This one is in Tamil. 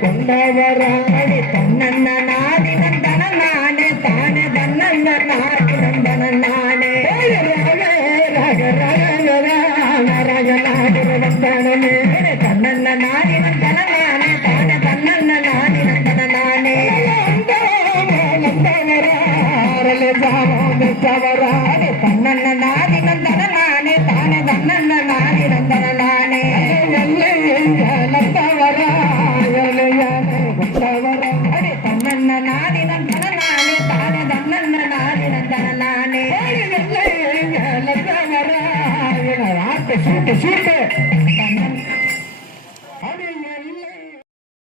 கொண்டவராடி தன்னண்ண நாடி நந்தனானே தானே தன்னண்ண நாடி நந்தனானே தன்னண்ண நாடி நந்தனானே தானே தன்னண்ண நாடி நந்தனானே தன்னன்ன நாடினம் தனநானே தான தன்னன்ன நாடினம் தனநானே சூட்டு சூட்டு